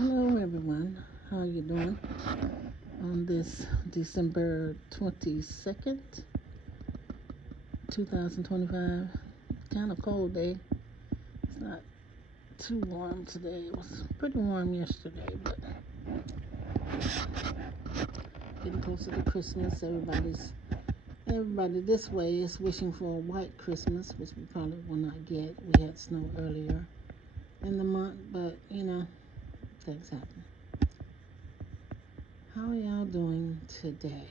Hello everyone, how are you doing on this December 22nd, 2025? Kind of cold day. It's not too warm today. It was pretty warm yesterday, but getting closer to Christmas. Everybody this way is wishing for a white Christmas, which we probably will not get. We had snow earlier in the month, but things happen. How are y'all doing today?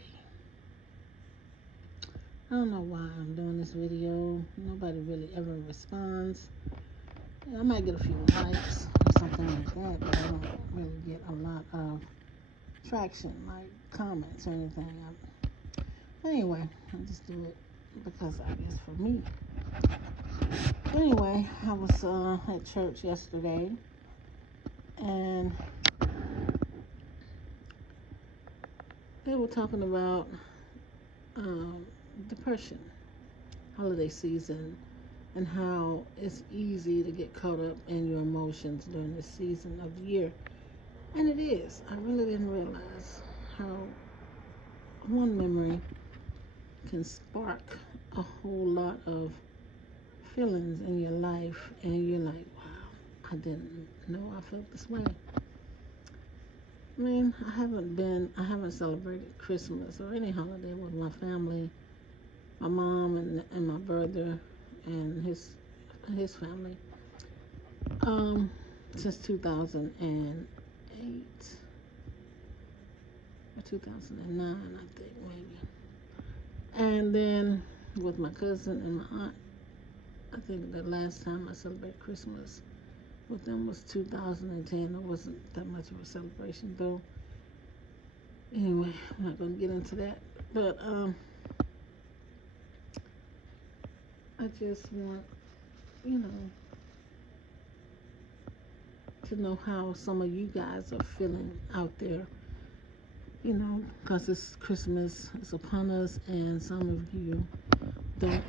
I don't know why I'm doing this video. Nobody really ever responds. I might get a few likes or something like that, but I don't really get a lot of traction, like comments or anything. Anyway, I just do it because I guess for me. Anyway, I was at church yesterday, and they were talking about depression, holiday season, and how it's easy to get caught up in your emotions during this season of the year. And it is. I really didn't realize how one memory can spark a whole lot of feelings in your life, and you're like, wow, I didn't know I felt this way. I mean, I haven't celebrated Christmas or any holiday with my family, my mom and my brother and his family, since 2008 or 2009, I think maybe. And then with my cousin and my aunt, I think the last time I celebrated Christmas with them was 2010. It wasn't that much of a celebration though. Anyway, I'm not gonna get into that, but I just want you know to know how some of you guys are feeling out there. Because it's Christmas is upon us, and some of you don't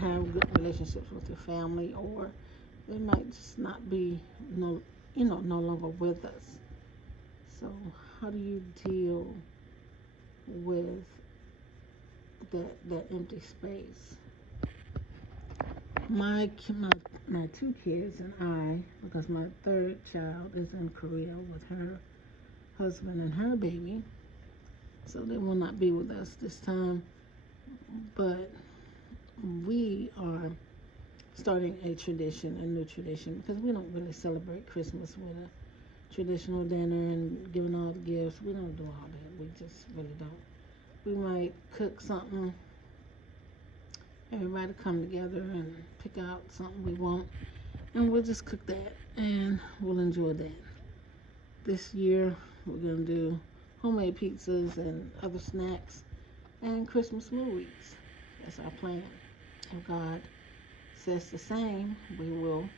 have good relationships with your family, or they might just not be no longer with us. So how do you deal with that empty space? My two kids and I, because my third child is in Korea with her husband and her baby, so they will not be with us this time. But we are starting a new tradition, because we don't really celebrate Christmas with a traditional dinner and giving all the gifts. We don't do all that. We just really don't. We might cook something, everybody come together and pick out something we want, and we'll just cook that and we'll enjoy that. This year we're gonna do homemade pizzas and other snacks and Christmas movies. That's our plan. If God says the same, we will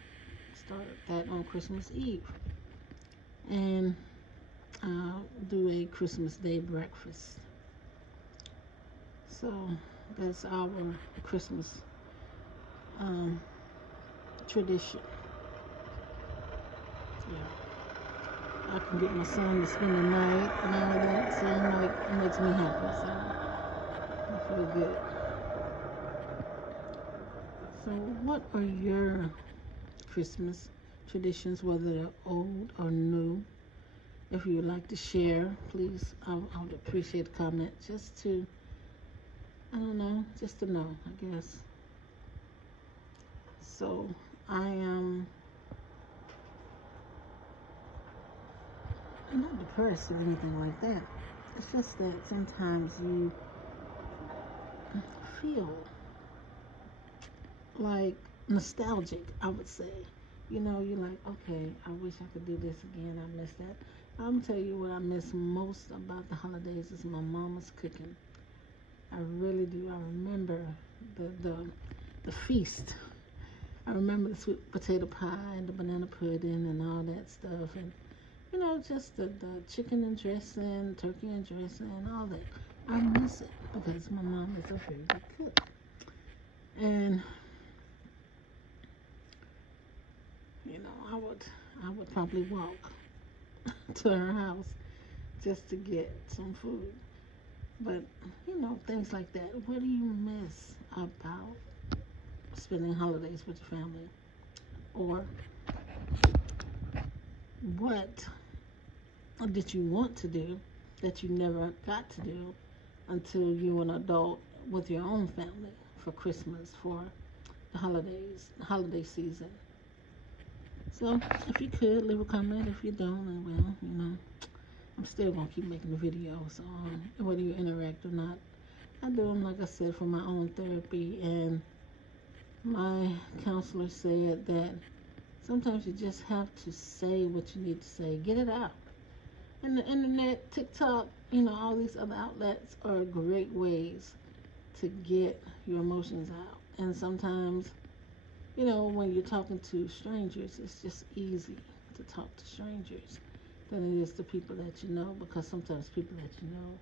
start that on Christmas Eve and do a Christmas Day breakfast. So that's our Christmas tradition. Yeah, I can get my son to spend the night and all that, so it makes me happy. So I feel good. So, what are your Christmas traditions, whether they're old or new? If you would like to share, please, I would appreciate a comment, just to, I don't know, just to know, I guess. So, I am not depressed or anything like that. It's just that sometimes you feel like nostalgic, I would say. You're like, okay, I wish I could do this again. I miss that. I'm gonna tell you what I miss most about the holidays is my mama's cooking. I really do. I remember the feast. I remember the sweet potato pie and the banana pudding and all that stuff, and just the chicken and dressing, turkey and dressing, and all that. I miss it because my mom is a very good cook, and I would probably walk to her house just to get some food. But, things like that. What do you miss about spending holidays with your family? Or what did you want to do that you never got to do until you were an adult with your own family for Christmas, for the holiday season? So, if you could, leave a comment. If you don't, then well, I'm still gonna keep making the videos, whether you interact or not. I do them, like I said, for my own therapy, and my counselor said that sometimes you just have to say what you need to say, get it out. And the internet, TikTok, all these other outlets are great ways to get your emotions out. And sometimes, when you're talking to strangers, it's just easy to talk to strangers than it is to people that you know, because sometimes people that you know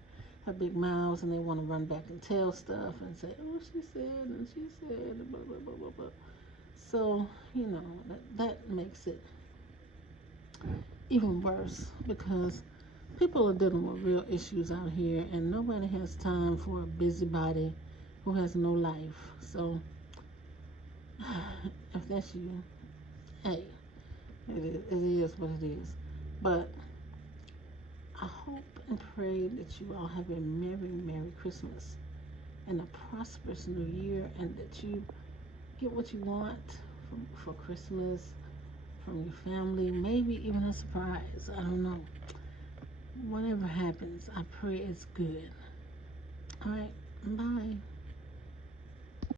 have big mouths and they want to run back and tell stuff and say, oh, she said, and she said, and blah, blah, blah, blah, blah. So, that makes it even worse because people are dealing with real issues out here and nobody has time for a busybody who has no life. So, if that's you, hey, it is what it is. But I hope and pray that you all have a Merry, Merry Christmas and a prosperous New Year, and that you get what you want for Christmas from your family, maybe even a surprise. I don't know. Whatever happens, I pray it's good. All right, bye.